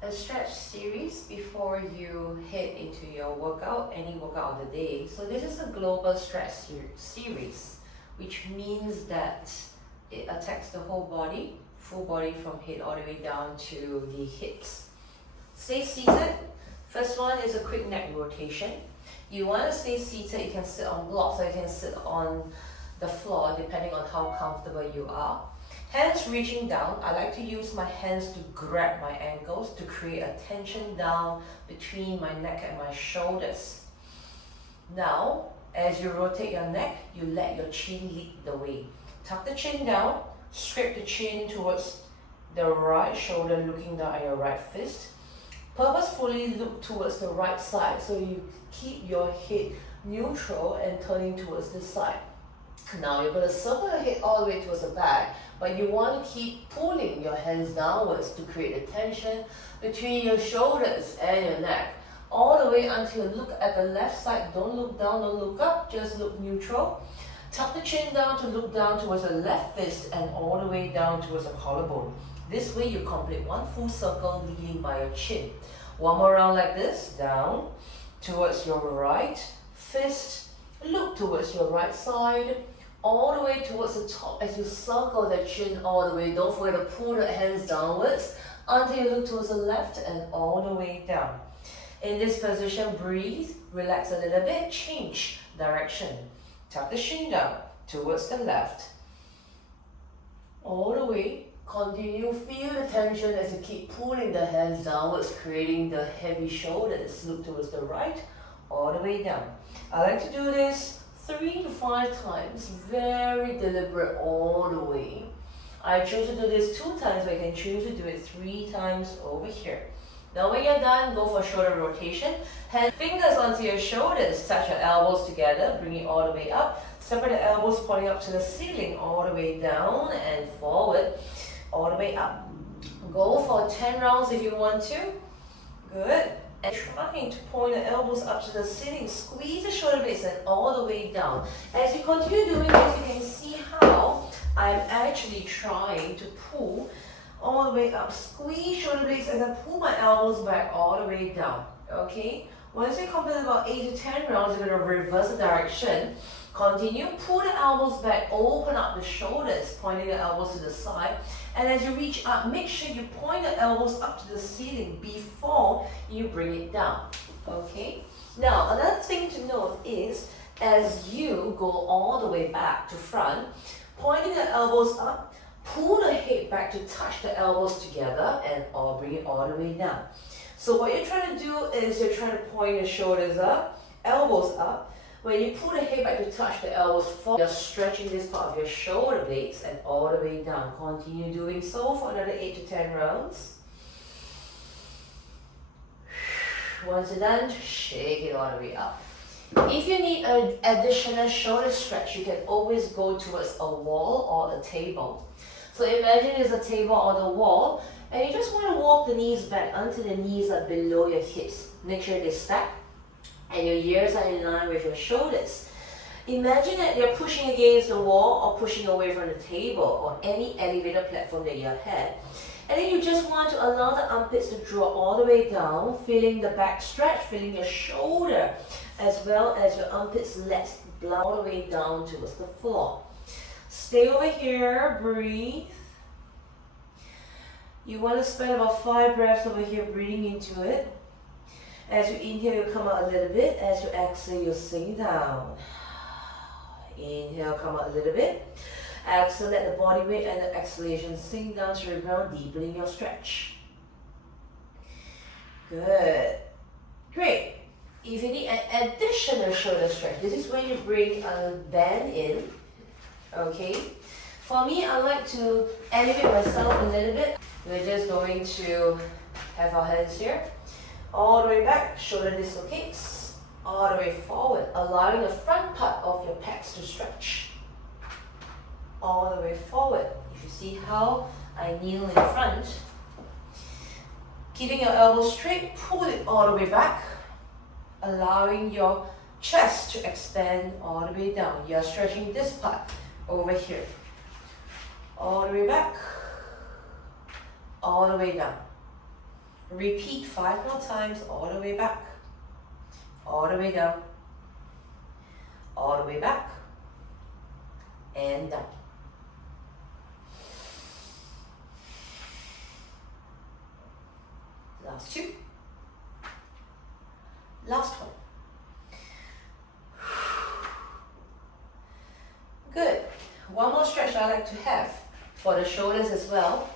a stretch series before you head into your workout, any workout of the day. So this is a global stretch series, which means that it attacks the whole body, full body from head all the way down to the hips. Stay seated. First one is a quick neck rotation. You want to stay seated, you can sit on blocks or you can sit on the floor depending on how comfortable you are. Hands reaching down. I like to use my hands to grab my ankles to create a tension down between my neck and my shoulders. Now, as you rotate your neck, you let your chin lead the way. Tuck the chin down, scrape the chin towards the right shoulder, looking down at your right fist. Purposefully look towards the right side so you keep your head neutral and turning towards this side. Now you're going to circle your head all the way towards the back, but you want to keep pulling your hands downwards to create a tension between your shoulders and your neck. All the way until you look at the left side. Don't look down, don't look up, just look neutral. Tuck the chin down to look down towards the left fist and all the way down towards the collarbone. This way you complete one full circle leading by your chin. One more round like this, down towards your right fist, look towards your right side, all the way towards the top as you circle the chin all the way. Don't forget to pull the hands downwards until you look towards the left and all the way down. In this position, breathe, relax a little bit, change direction. Tuck the chin down towards the left, all the way. Continue, feel the tension as you keep pulling the hands downwards, creating the heavy shoulders. Look towards the right, all the way down. I like to do this 3 to 5 times, very deliberate all the way. I choose to do this 2 times, but you can choose to do it 3 times over here. Now when you're done, go for shoulder rotation. Hand fingers onto your shoulders, touch your elbows together, bring it all the way up. Separate the elbows pointing up to the ceiling, all the way down and forward, all the way up. Go for 10 rounds if you want to. Good. And trying to point the elbows up to the ceiling, squeeze the shoulder blades and all the way down. As you continue doing this, you can see how I'm actually trying to pull all the way up. Squeeze shoulder blades as I pull my elbows back all the way down. Okay? Once you complete about 8 to 10 rounds, you're going to reverse the direction. Continue, pull the elbows back, open up the shoulders, pointing the elbows to the side. And as you reach up, make sure you point the elbows up to the ceiling before you bring it down. Okay? Now, another thing to note is, as you go all the way back to front, pointing the elbows up, pull the head back to touch the elbows together and bring it all the way down. So what you're trying to do is you're trying to point your shoulders up, elbows up. When you pull the head back to touch the elbows forward, you're stretching this part of your shoulder blades and all the way down. Continue doing so for another 8 to 10 rounds. Once you're done, shake it all the way up. If you need an additional shoulder stretch, you can always go towards a wall or a table. So imagine there's a table on the wall and you just want to walk the knees back until the knees are below your hips. Make sure they stack and your ears are in line with your shoulders. Imagine that you're pushing against the wall or pushing away from the table or any elevator platform that you're at. And then you just want to allow the armpits to draw all the way down, feeling the back stretch, feeling your shoulder, as well as your armpits let blow all the way down towards the floor. Stay over here, breathe. You want to spend about 5 breaths over here breathing into it. As you inhale, you come out a little bit. As you exhale, you sink down. Inhale, come out a little bit. Exhale, let the body weight and the exhalation sink down to the ground, deepening your stretch. Good. Great. If you need an additional shoulder stretch, this is when you bring a band in. Okay. For me, I like to elevate myself a little bit. We're just going to have our hands here. All the way back, shoulder dislocates. All the way forward, allowing the front part of your pecs to stretch. All the way forward. If you see how I kneel in front, keeping your elbows straight, pull it all the way back, allowing your chest to expand all the way down. You're stretching this part over here. All the way back, all the way down. Repeat 5 more times, all the way back, all the way down, all the way back, and down. Last 2. Last one. Good. One more stretch I like to have for the shoulders as well.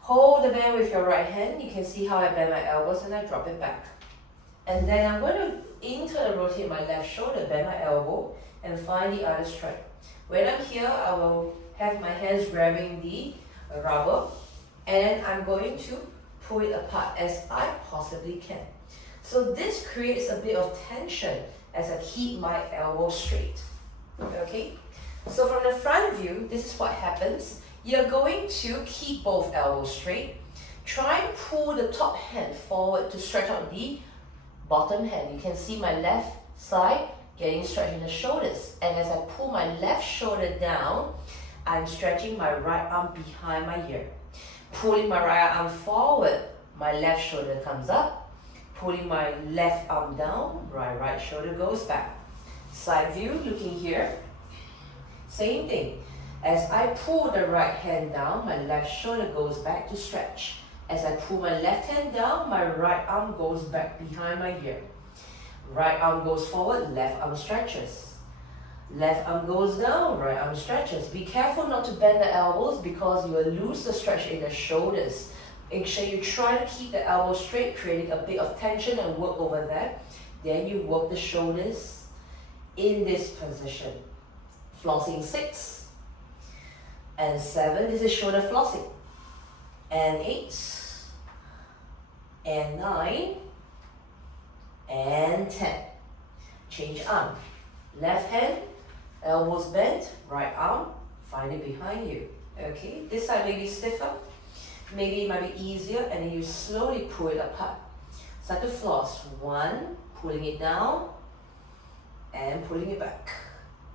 Hold the band with your right hand. You can see how I bend my elbows and I drop it back. And then I'm going to internally rotate my left shoulder, bend my elbow, and find the other strike. When I'm here, I will have my hands grabbing the rubber, and then I'm going to pull it apart as I possibly can. So this creates a bit of tension as I keep my elbow straight. Okay? So from the front view, this is what happens. You're going to keep both elbows straight. Try and pull the top hand forward to stretch out the bottom hand. You can see my left side getting stretched in the shoulders. And as I pull my left shoulder down, I'm stretching my right arm behind my ear. Pulling my right arm forward, my left shoulder comes up. Pulling my left arm down, my right shoulder goes back. Side view, looking here. Same thing. As I pull the right hand down, my left shoulder goes back to stretch. As I pull my left hand down, my right arm goes back behind my ear. Right arm goes forward, left arm stretches. Left arm goes down, right arm stretches. Be careful not to bend the elbows because you will lose the stretch in the shoulders. Make sure you try to keep the elbows straight, creating a bit of tension and work over that. Then you work the shoulders in this position. Flossing 6. And 7, this is shoulder flossing. And 8. And 9. And 10. Change arm. Left hand, elbows bent, right arm, find it behind you. Okay, this side may be stiffer, maybe it might be easier, and then you slowly pull it apart. Start to floss. 1, pulling it down, and pulling it back.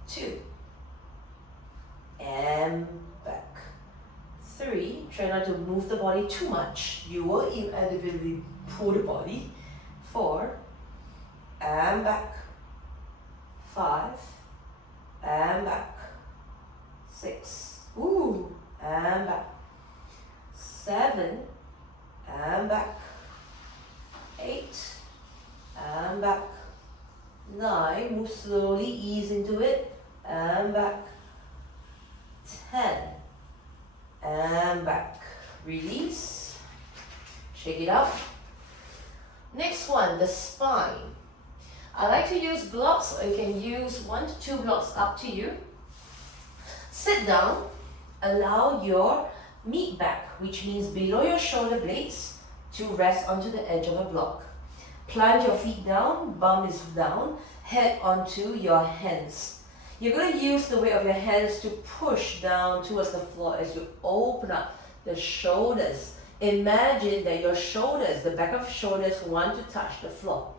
2, and back. 3, try not to move the body too much. You will inevitably pull the body. 4, and back. 5, and back. 6, and back. 7, and back. 8, and back. 9, move slowly, ease into it, and back. 10, and back. Release, shake it out. Next one, the spine. I like to use blocks, or you can use 1 to 2 blocks, up to you. Sit down, allow your mid back, which means below your shoulder blades, to rest onto the edge of a block. Plant your feet down, bum is down, head onto your hands. You're going to use the weight of your hands to push down towards the floor as you open up the shoulders. Imagine that your shoulders, the back of your shoulders, want to touch the floor.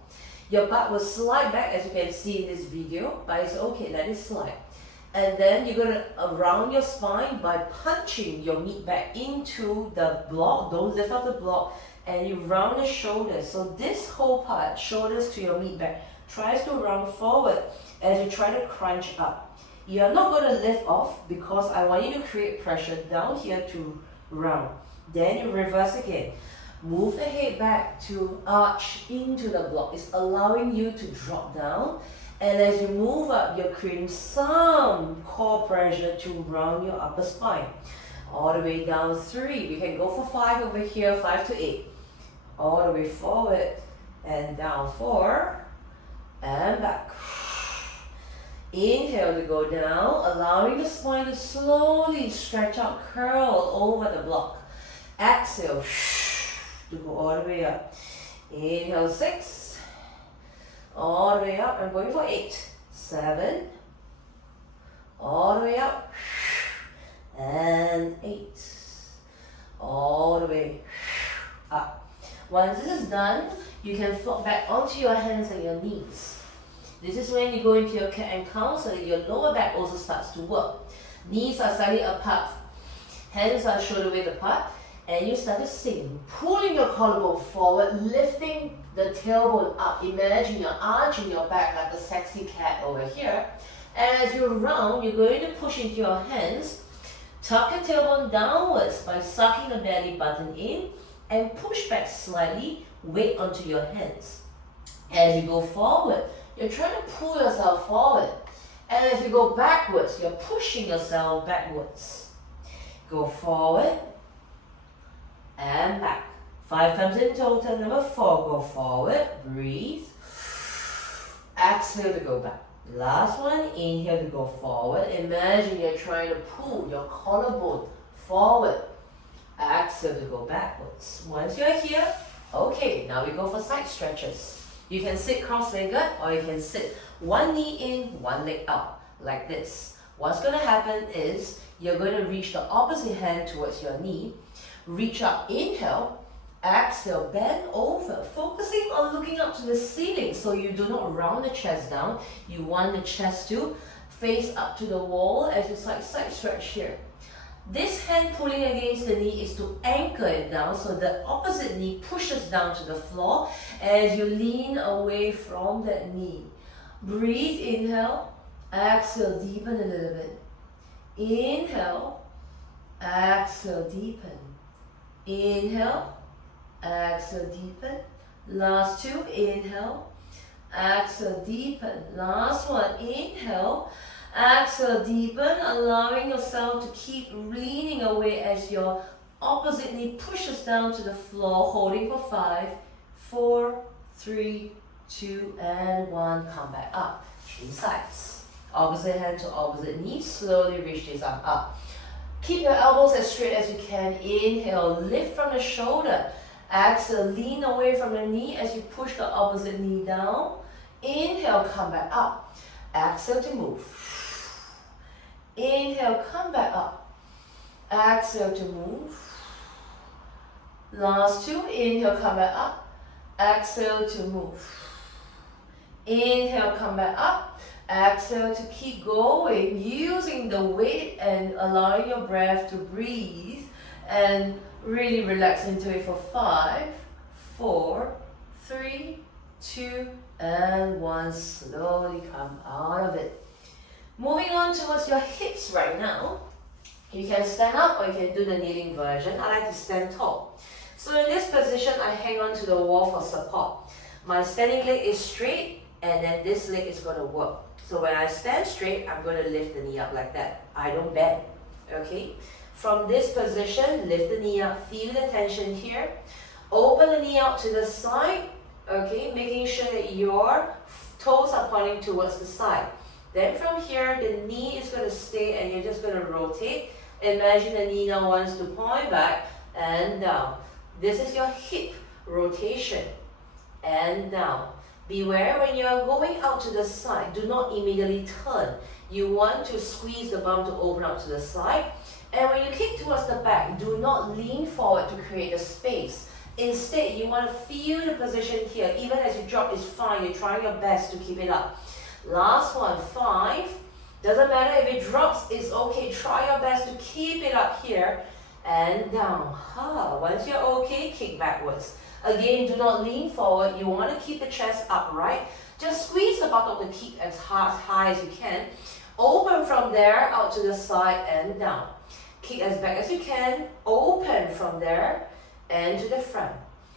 Your butt will slide back, as you can see in this video, but it's okay, let it slide. And then you're going to round your spine by punching your mid back into the block. Don't lift up the block, and you round the shoulders. So this whole part, shoulders to your mid back, tries to round forward as you try to crunch up. You're not going to lift off because I want you to create pressure down here to round. Then you reverse again. Move the head back to arch into the block. It's allowing you to drop down. And as you move up, you're creating some core pressure to round your upper spine. All the way down 3. We can go for 5 over here, 5 to 8. All the way forward and down 4. And back. Inhale to go down, allowing the spine to slowly stretch out, curl over the block. Exhale to go all the way up. Inhale 6. All the way up. I'm going for 8. 7. All the way up. And 8. All the way up. Once this is done, you can flop back onto your hands and your knees. This is when you go into your cat and cow so that your lower back also starts to work. Knees are slightly apart. Hands are shoulder width apart. And you start to sink, pulling your collarbone forward, lifting the tailbone up. Imagine you're arching your back like a sexy cat over here. And as you round, you're going to push into your hands. Tuck your tailbone downwards by sucking the belly button in and push back slightly, weight onto your hands. As you go forward, you're trying to pull yourself forward. And as you go backwards, you're pushing yourself backwards. Go forward and back. 5 times in total. Number 4, go forward, breathe. Exhale to go back. Last one, inhale to go forward. Imagine you're trying to pull your collarbone forward. Exhale to go backwards. Once you're here, okay, now we go for side stretches. You can sit cross-legged or you can sit one knee in, one leg out, like this. What's going to happen is you're going to reach the opposite hand towards your knee. Reach up, inhale, exhale, bend over, focusing on looking up to the ceiling so you do not round the chest down. You want the chest to face up to the wall as you side stretch here. This hand pulling against the knee is to anchor it down so the opposite knee pushes down to the floor as you lean away from that knee. Breathe, inhale, exhale, deepen a little bit. Inhale, exhale, deepen. Inhale, exhale, deepen. Last 2, inhale, exhale, deepen. Last one, inhale, exhale, deepen, allowing yourself to keep leaning away as your opposite knee pushes down to the floor, holding for 5, 4, 3, 2, and 1. Come back up. Change sides. Opposite hand to opposite knee. Slowly reach this arm up. Keep your elbows as straight as you can. Inhale, lift from the shoulder. Exhale, lean away from the knee as you push the opposite knee down. Inhale, come back up. Exhale to move. Inhale, come back up. Exhale to move. Last 2, inhale, come back up. Exhale to move. Inhale, come back up. Exhale to keep going, using the weight and allowing your breath to breathe and really relax into it for 5, 4, 3, 2, and 1. Slowly come out of it. Moving on towards your hips right now. You can stand up or you can do the kneeling version. I like to stand tall. So in this position, I hang on to the wall for support. My standing leg is straight and then this leg is going to work. So when I stand straight, I'm going to lift the knee up like that. I don't bend, okay? From this position, lift the knee up, feel the tension here. Open the knee out to the side, okay? Making sure that your toes are pointing towards the side. Then from here, the knee is going to stay and you're just going to rotate. Imagine the knee now wants to point back and down. This is your hip rotation and down. Beware when you are going out to the side, do not immediately turn. You want to squeeze the bum to open out to the side. And when you kick towards the back, do not lean forward to create a space. Instead, you want to feel the position here. Even as you drop, it's fine. You're trying your best to keep it up. Last one, 5. Doesn't matter if it drops, it's okay. Try your best to keep it up here and down. Once you're okay, kick backwards. Again, do not lean forward. You want to keep the chest upright. Just squeeze the butt of the kick as high as you can. Open from there, out to the side and down. Kick as back as you can. Open from there and to the front.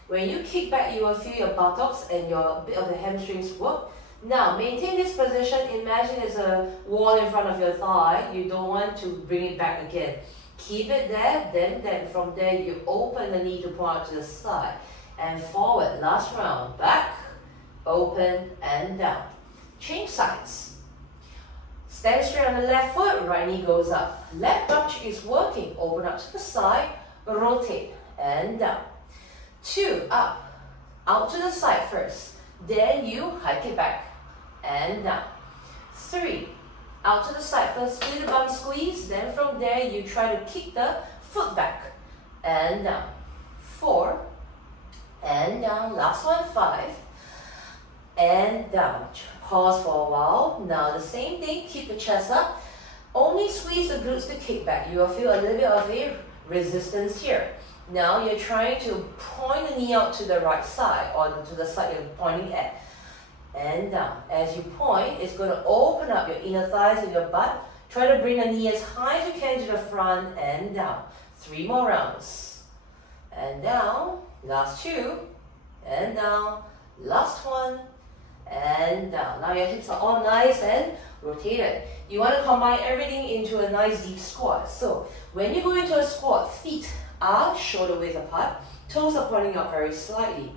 When you kick back, you will feel your buttocks and your bit of the hamstrings work. Now, maintain this position. Imagine there's a wall in front of your thigh. You don't want to bring it back again. Keep it there. Then from there, you open the knee to point out to the side. And forward, last round, back, open, and down. Change sides. Stand straight on the left foot, right knee goes up. Left butt cheek is working, open up to the side, rotate, and down. 2, up, out to the side first. Then you hike it back, and down. 3, out to the side first, feel the bum squeeze. Then from there, you try to kick the foot back, and down. 4, and down. Last one, 5, and down. Pause for a while. Now the same thing, keep the chest up. Only squeeze the glutes to kick back. You will feel a little bit of a resistance here. Now you're trying to point the knee out to the right side or to the side you're pointing at. And down. As you point, it's going to open up your inner thighs and your butt. Try to bring the knee as high as you can to the front and down. 3 more rounds. And down. Last 2. And down. Last 1. And down. Now your hips are all nice and rotated. You want to combine everything into a nice deep squat. So when you go into a squat, feet are shoulder width apart. Toes are pointing out very slightly.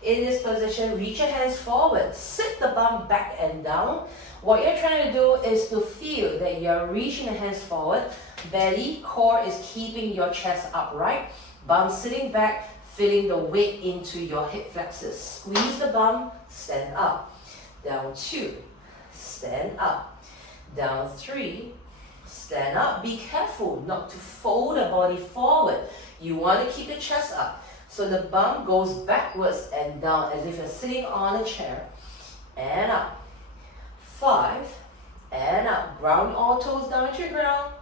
In this position, reach your hands forward. Sit the bum back and down. What you're trying to do is to feel that you're reaching the hands forward. Belly, core is keeping your chest upright. Bum sitting back, feeling the weight into your hip flexors. Squeeze the bum, stand up. Down 2, stand up. Down 3, stand up. Be careful not to fold the body forward. You want to keep your chest up. So the bum goes backwards and down as if you're sitting on a chair. And up. 5. And up. Ground all toes down to the ground.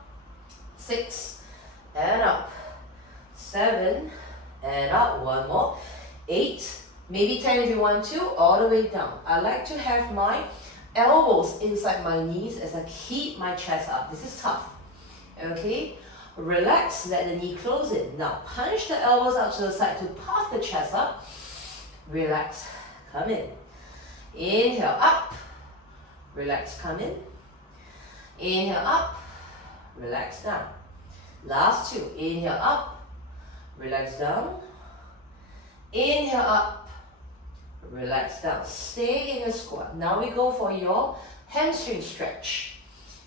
6. And up. 7. And up. 1 more. 8. Maybe 10 if you want to. All the way down. I like to have my elbows inside my knees as I keep my chest up. This is tough. Okay? Relax, let the knee close in. Now punch the elbows out to the side to puff the chest up. Relax, come in. Inhale up. Relax, come in. Inhale up. Relax down. Last 2. Inhale up. Relax down. Inhale up. Relax down. Stay in the squat. Now we go for your hamstring stretch.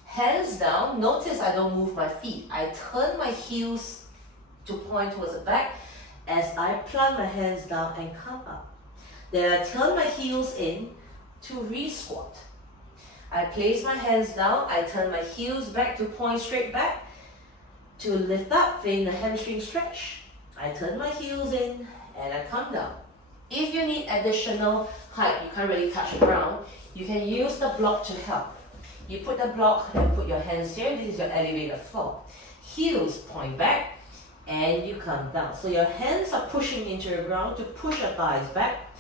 Hands down. Notice I don't move my feet. I turn my heels to point towards the back as I plant my hands down and come up. Then I turn my heels in to re-squat. I place my hands down. I turn my heels back to point straight back to lift up, feeling the hamstring stretch. I turn my heels in and I come down. If you need additional height, you can't really touch the ground, you can use the block to help. You put the block and put your hands here. This is your elevated floor. Heels point back and you come down. So your hands are pushing into the ground to push your thighs back.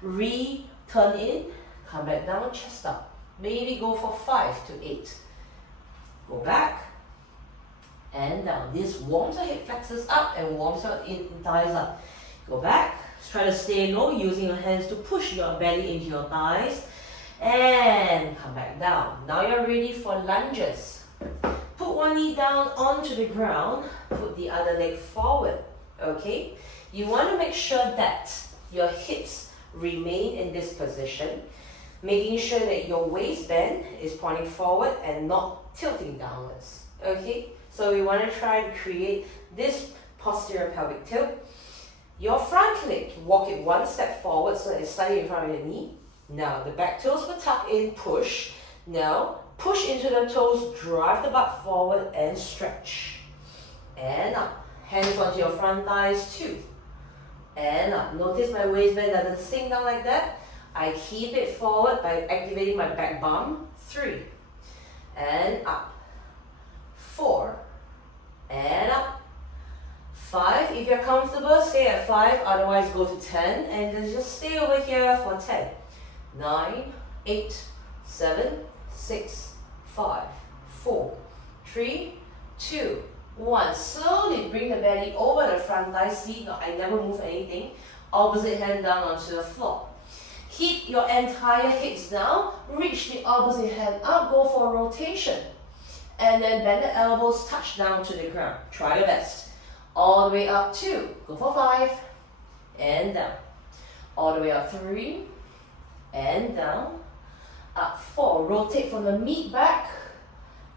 Turn in, come back down, chest up. Maybe go for 5 to 8. Go back and down. This warms your hip flexors up and warms your thighs up. Go back. Try to stay low using your hands to push your belly into your thighs. And come back down. Now you're ready for lunges. Put one knee down onto the ground. Put the other leg forward. Okay? You want to make sure that your hips remain in this position. Making sure that your waistband is pointing forward and not tilting downwards. Okay? So we want to try to create this posterior pelvic tilt. Your front leg, walk it 1 step forward so that it's slightly in front of your knee. Now, the back toes will tuck in, push. Now, push into the toes, drive the butt forward and stretch. And up. Hands onto your front thighs, 2. And up. Notice my waistband doesn't sink down like that. I keep it forward by activating my back bum, 3. And up. 4. And up. 5. If you're comfortable, stay at 5. Otherwise, go to 10. And then just stay over here for 10. 9, 8, 7, 6, 5, 4, 3, 2, 1. Slowly bring the belly over the front thigh. See, no, I never move anything. Opposite hand down onto the floor. Keep your entire hips down. Reach the opposite hand up. Go for a rotation. And then bend the elbows, touch down to the ground. Try your best. All the way up 2. Go for 5. And down. All the way up 3. And down, up 4, rotate from the mid back,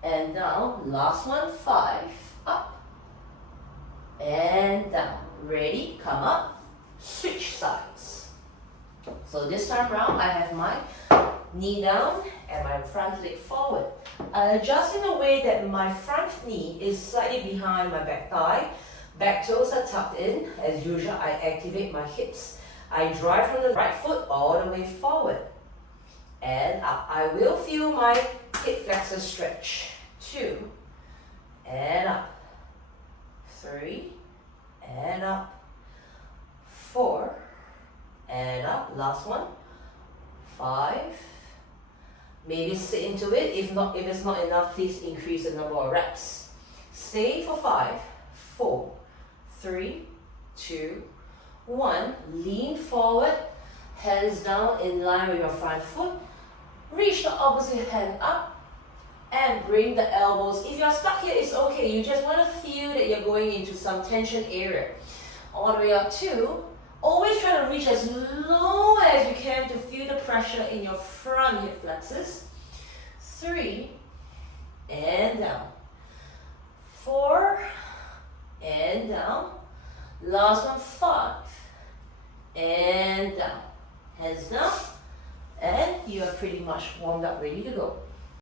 and down, last one, 5, up, and down, ready, come up, switch sides. So this time around, I have my knee down and my front leg forward. I adjust in a way that my front knee is slightly behind my back thigh, back toes are tucked in. As usual, I activate my hips. I drive from the right foot all the way forward and up. I will feel my hip flexor stretch. 2 and up. 3 and up. 4 and up. Last one. 5. Maybe sit into it. If it's not enough, please increase the number of reps. Stay for 5, 4, 3, 2, 1. Lean forward, hands down in line with your front foot. Reach the opposite hand up and bring the elbows. If you're stuck here, it's okay. You just want to feel that you're going into some tension area. All the way up 2. Always try to reach as low as you can to feel the pressure in your front hip flexors. 3 and down. 4 and down. Last one, 5 and down. Hands down, and you are pretty much warmed up, ready to go.